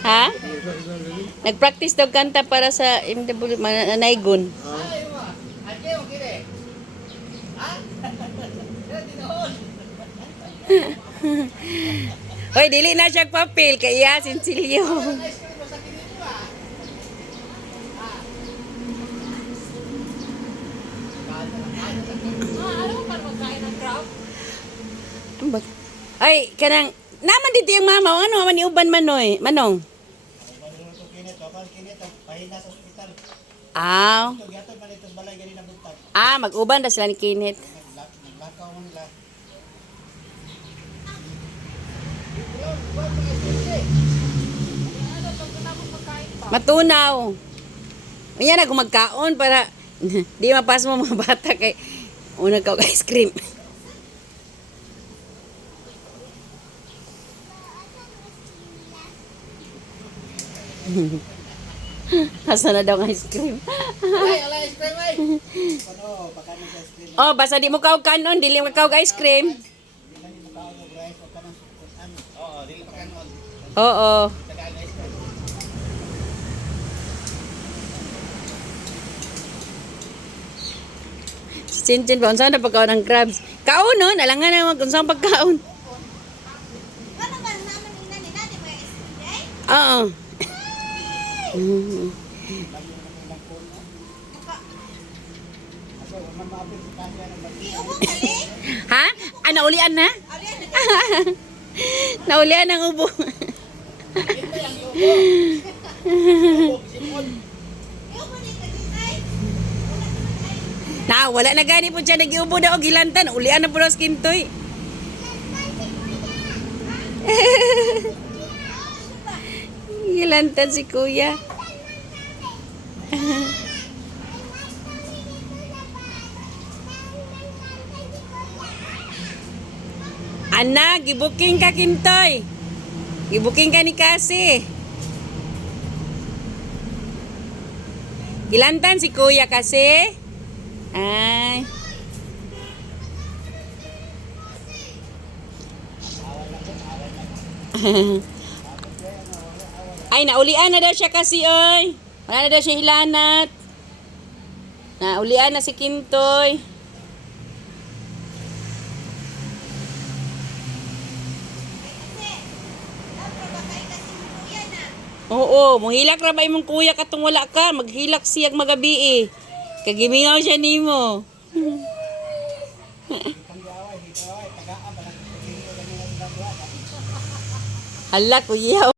Ha? Nag-practice daw kanta para sa Manaygon. Hoy, dili na siya papel kay iya sinsilyo. Ay, kanang naman dito yung mama, ano man iuban manoy, manong. Ah. Mag-uban na sila ni Kinit. Matunaw. Unya na kung magkaon para di mapas mo mga bata kay una ka ice cream. Asa na daw ang ice cream? Ay, ice cream ay. Ano, baka mag ice cream. Oh, basta di mo kaog kanon, dili mo kaog ice cream. Dili mo kaog og rice o kanang ano. Oo, dili pa kanon. Oo. Tagaan ice cream. Cincin ba unsa na pagkaon ng crabs? Kaon no, alangan na mag unsang pagkaon. Ano ba naman ina ni dati mo ice cream? Oo. Iubo kali. Ha? Ah, naulian na? Arian na. Naulian ang ubo. Iubo ni kasi ay. Wala na gani po siya nag-iubo daw og gilantan. Ulian na po sa kintoy. Gilantan si kuya. Anak, gibuking ka kintoy. Gibuking ka ni Kasi. Gilantan si kuya kasi. Ay. Ay, naulian na daw siya kasi, oy. Wala na daw siya hilanat. Naulian na si Kintoy. Oo, muhilak ra ba imong kuya katong wala ka? Maghilak siyag magabi eh. Kagimingaw siya nimo. Hala, kuya.